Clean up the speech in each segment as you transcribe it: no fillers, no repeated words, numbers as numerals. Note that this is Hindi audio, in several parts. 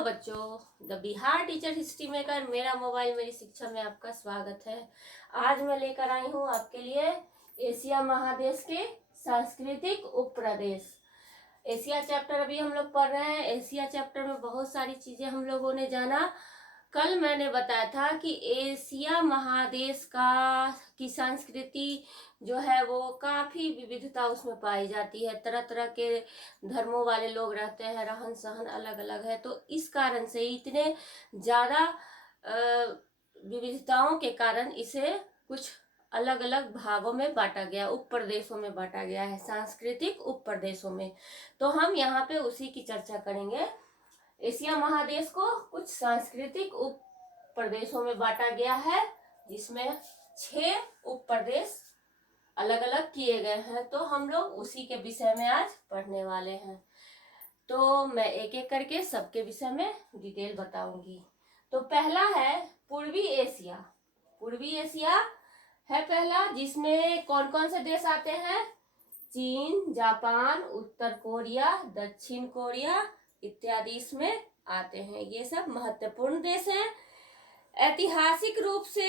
बच्चों, the Bihar teacher history maker मेरा मोबाइल मेरी शिक्षा में आपका स्वागत है। आज मैं लेकर आई हूँ आपके लिए एशिया महादेश के सांस्कृतिक उपप्रदेश। एशिया चैप्टर अभी हम लोग पढ़ रहे हैं। एशिया चैप्टर में बहुत सारी चीजें हम लोगों ने जाना। कल मैंने बताया था कि एशिया महादेश की संस्कृति जो है वो काफी विविधता उसमें पाई जाती है। तरह तरह के धर्मों वाले लोग रहते हैं, रहन सहन अलग अलग है। तो इस कारण से इतने ज्यादा विविधताओं के कारण इसे कुछ अलग अलग भागों में बांटा गया, उप प्रदेशों में बांटा गया है, सांस्कृतिक उप प्रदेशों में। तो हम यहाँ पे उसी की चर्चा करेंगे। एशिया महादेश को कुछ सांस्कृतिक उप प्रदेशों में बांटा गया है, जिसमें 6 उप प्रदेश अलग अलग किए गए हैं। तो हम लोग उसी के विषय में आज पढ़ने वाले हैं। तो मैं एक एक करके सबके विषय में डिटेल बताऊंगी। तो पहला है पूर्वी एशिया। पूर्वी एशिया है पहला, जिसमें कौन कौन से देश आते हैं? चीन, जापान, उत्तर कोरिया, दक्षिण कोरिया इत्यादि इसमें आते हैं। ये सब महत्वपूर्ण देश हैं। ऐतिहासिक रूप से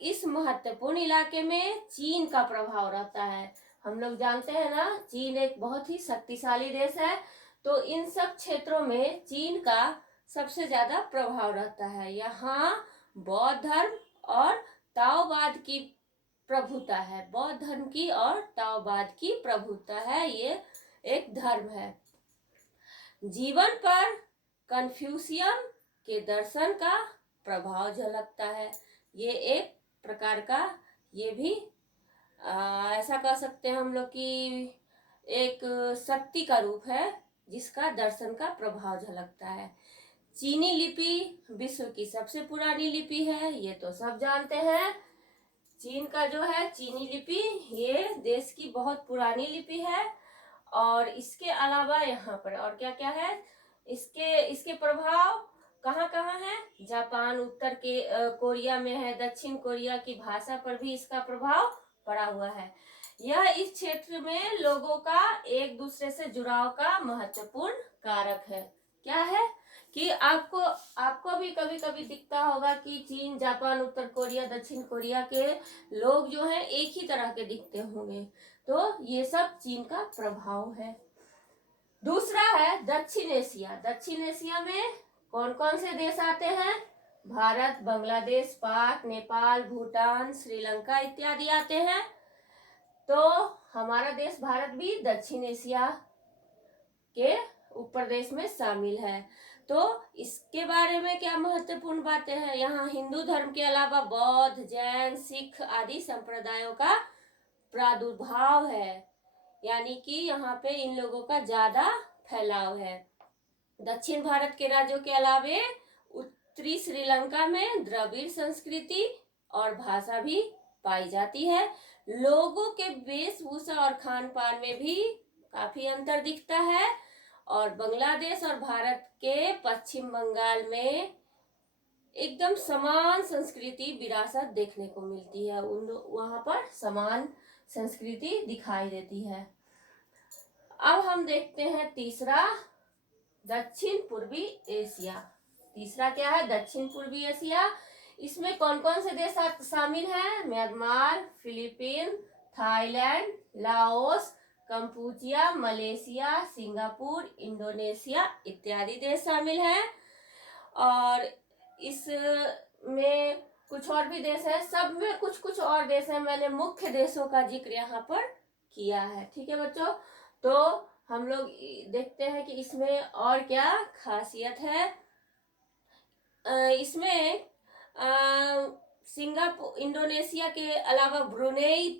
इस महत्वपूर्ण इलाके में चीन का प्रभाव रहता है। हम लोग जानते हैं ना, चीन एक बहुत ही शक्तिशाली देश है। तो इन सब क्षेत्रों में चीन का सबसे ज्यादा प्रभाव रहता है। यहाँ बौद्ध धर्म और ताओवाद की प्रभुता है। बौद्ध धर्म की और ताओवाद की प्रभुता है। ये एक धर्म है। जीवन पर कन्फ्यूशियन के दर्शन का प्रभाव झलकता है। ये एक प्रकार का, ये भी ऐसा कह सकते हैं हम लोग कि एक शक्ति का रूप है, जिसका दर्शन का प्रभाव झलकता है। चीनी लिपि विश्व की सबसे पुरानी लिपि है, ये तो सब जानते हैं। चीन का जो है चीनी लिपि, ये देश की बहुत पुरानी लिपि है। और इसके अलावा यहाँ पर और क्या क्या है? इसके प्रभाव कहाँ कहाँ है? जापान, उत्तर के कोरिया में है, दक्षिण कोरिया की भाषा पर भी इसका प्रभाव पड़ा हुआ है। यह इस क्षेत्र में लोगों का एक दूसरे से जुड़ाव का महत्वपूर्ण कारक है। क्या है कि आपको भी कभी कभी दिखता होगा कि चीन, जापान, उत्तर कोरिया, दक्षिण कोरिया के लोग जो हैं एक ही तरह के दिखते होंगे। तो ये सब चीन का प्रभाव है। दूसरा है दक्षिण एशिया। दक्षिण एशिया में कौन कौन से देश आते हैं? भारत, बांग्लादेश, पाक, नेपाल, भूटान, श्रीलंका इत्यादि आते हैं। तो हमारा देश भारत भी दक्षिण एशिया के उपप्रदेश में शामिल है। तो इसके बारे में क्या महत्वपूर्ण बातें हैं? यहाँ हिंदू धर्म के अलावा बौद्ध, जैन, सिख आदि संप्रदायों का प्रादुर्भाव है, यानी कि यहाँ पे इन लोगों का ज्यादा फैलाव है। दक्षिण भारत के राज्यों के अलावे उत्तरी श्रीलंका में द्रविड़ संस्कृति और भाषा भी पाई जाती है। लोगों के वेशभूषा और खान पान में भी काफी अंतर दिखता है। और बांग्लादेश और भारत के पश्चिम बंगाल में एकदम समान संस्कृति विरासत देखने को मिलती है। वहां पर समान संस्कृति दिखाई देती है। अब हम देखते हैं तीसरा, दक्षिण पूर्वी एशिया। तीसरा क्या है? दक्षिण पूर्वी एशिया। इसमें कौन कौन से देश शामिल हैं? Myanmar, Philippine, Thailand, Laos, Kampuchea, Malaysia, Singapore, Indonesia इत्यादि देश शामिल हैं। और इसमें कुछ और भी देश है। सब में कुछ कुछ और देश है। मैंने मुख्य देशों का जिक्र यहाँ पर किया है। ठीक है बच्चों, तो हम लोग देखते हैं कि इसमें और क्या खासियत है। इसमें सिंगापुर, इंडोनेशिया के अलावा ब्रुनेई,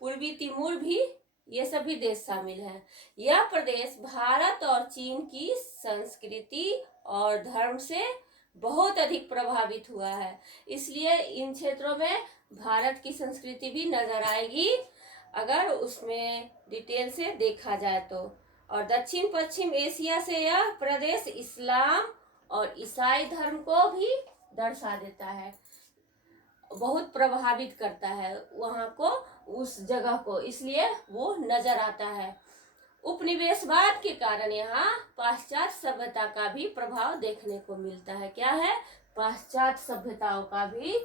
पूर्वी तिमोर भी, ये सभी देश शामिल हैं। यह प्रदेश भारत और चीन की संस्कृति और धर्म से बहुत अधिक प्रभावित हुआ है। इसलिए इन क्षेत्रों में भारत की संस्कृति भी नजर आएगी अगर उसमें डिटेल से देखा जाए तो। और दक्षिण पश्चिम एशिया से यह प्रदेश इस्लाम और ईसाई धर्म को भी दर्शा देता है, बहुत प्रभावित करता है वहां को, उस जगह को, इसलिए वो नजर आता है। उपनिवेशवाद के कारण यहाँ पाश्चात्य सभ्यता का भी प्रभाव देखने को मिलता है। क्या है? पाश्चात्य सभ्यताओं का भी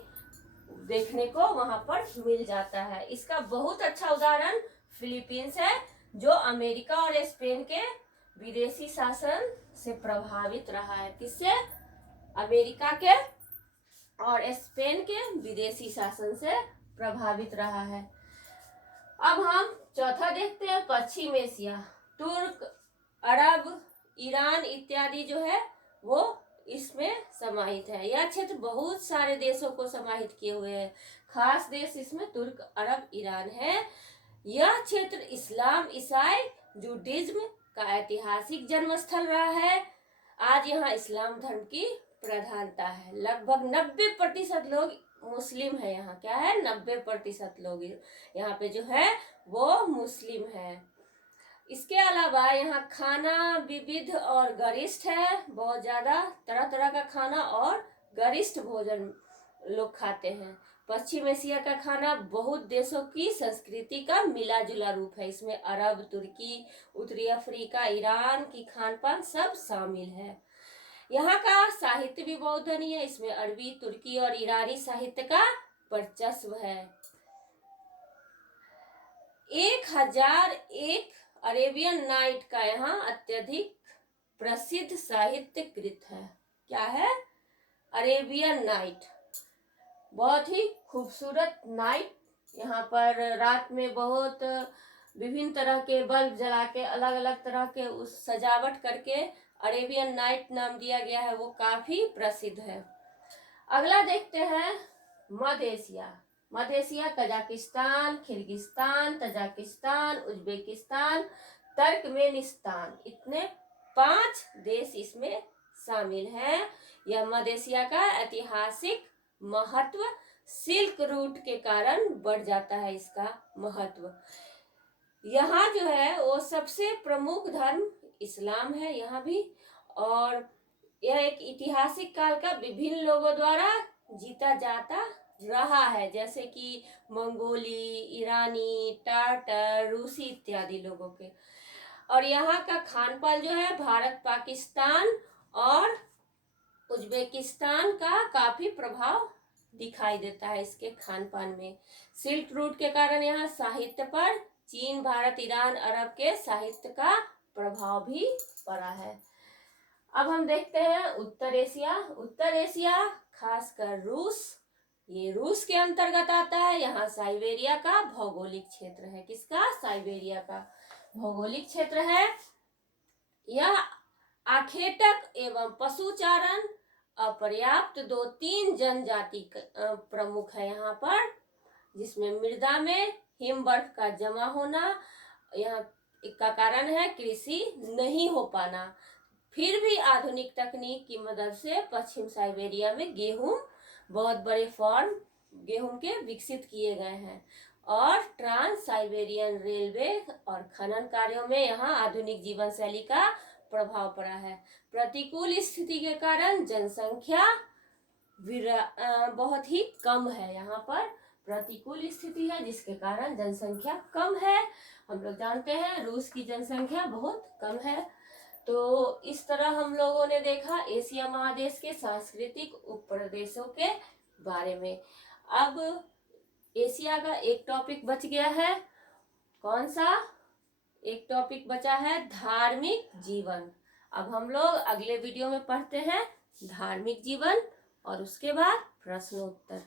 देखने को वहां पर मिल जाता है। इसका बहुत अच्छा उदाहरण फिलीपींस है, जो अमेरिका और स्पेन के विदेशी शासन से प्रभावित रहा है। किससे? अमेरिका के और स्पेन के विदेशी शासन से प्रभावित रहा है। अब हम चौथा देखते हैं, पश्चिम एशिया। तुर्क, अरब, ईरान इत्यादि जो है वो इसमें समाहित है। यह क्षेत्र बहुत सारे देशों को समाहित किए हुए है। खास देश इसमें तुर्क, अरब, ईरान है। यह क्षेत्र इस्लाम, ईसाई, जूडिज्म का ऐतिहासिक जन्म स्थल रहा है। आज यहाँ इस्लाम धर्म की प्रधानता है। लगभग 90% लोग मुस्लिम है यहाँ। क्या है? 90% लोग यहाँ पे जो है वो मुस्लिम है। इसके अलावा यहाँ खाना विविध और गरिष्ठ है। बहुत ज्यादा तरह तरह का खाना और गरिष्ठ भोजन लोग खाते हैं। पश्चिम एशिया का खाना बहुत देशों की संस्कृति का मिला जुला रूप है। इसमें अरब, तुर्की, उत्तरी अफ्रीका, ईरान की खान पान सब शामिल है। यहाँ का साहित्य भी बहुत धनी है। इसमें अरबी, तुर्की और ईरानी साहित्य का वर्चस्व है। 1001 अरेबियन नाइट का यहाँ अत्यधिक प्रसिद्ध साहित्य कृत है। क्या है? Arabian night. बहुत ही खूबसूरत नाइट। यहाँ पर रात में बहुत विभिन्न तरह के बल्ब जला के अलग अलग तरह के उस सजावट करके अरेबियन नाइट नाम दिया गया है। वो काफी प्रसिद्ध है। अगला देखते हैं, मध्य एशिया। मध्य Asia Kazakhstan, Kyrgyzstan, Tajikistan, Uzbekistan, Turkmenistan, इतने 5 देश इसमें शामिल हैं। यह मध्य एशिया का ऐतिहासिक महत्व सिल्क रूट के कारण बढ़ जाता है। इसका महत्व यहाँ जो है वो सबसे प्रमुख धर्म इस्लाम है यहाँ भी। और यह एक ऐतिहासिक काल का विभिन्न लोगों द्वारा जीता जाता रहा है, जैसे कि मंगोली, ईरानी, टाटर, रूसी इत्यादि लोगों के। और यहाँ का खान पान जो है भारत, पाकिस्तान और उज्बेकिस्तान का काफी प्रभाव दिखाई देता है इसके खान पान में। सिल्क रूट के कारण यहाँ साहित्य पर चीन, भारत, ईरान, अरब के साहित्य का प्रभाव भी पड़ा है। अब हम देखते हैं उत्तर एशिया। उत्तर एशिया खासकर रूस, ये रूस के अंतर्गत आता है। यहाँ साइबेरिया का भौगोलिक क्षेत्र है। किसका? साइबेरिया का भौगोलिक क्षेत्र है। यह आखेटक एवं पशुचारण अपर्याप्त 2-3 जनजाति प्रमुख है यहाँ पर, जिसमें मृदा में हिम बर्फ का जमा होना यहाँ का कारण है। कृषि नहीं हो पाना। फिर भी आधुनिक तकनीक की मदद से पश्चिम साइबेरिया में गेहूं, बहुत बड़े फार्म गेहूं के विकसित किए गए हैं। और ट्रांस साइबेरियन रेलवे और खनन कार्यों में यहाँ आधुनिक जीवन शैली का प्रभाव पड़ा है। प्रतिकूल स्थिति के कारण जनसंख्या बहुत ही कम है। यहाँ पर प्रतिकूल स्थिति है जिसके कारण जनसंख्या कम है। हम लोग जानते हैं रूस की जनसंख्या बहुत कम है। तो इस तरह हम लोगों ने देखा एशिया महादेश के सांस्कृतिक उपप्रदेशों के बारे में। अब एशिया का एक टॉपिक बच गया है। कौन सा? एक टॉपिक बचा है धार्मिक जीवन। अब हम लोग अगले वीडियो में पढ़ते हैं धार्मिक जीवन और उसके बाद प्रश्नोत्तर।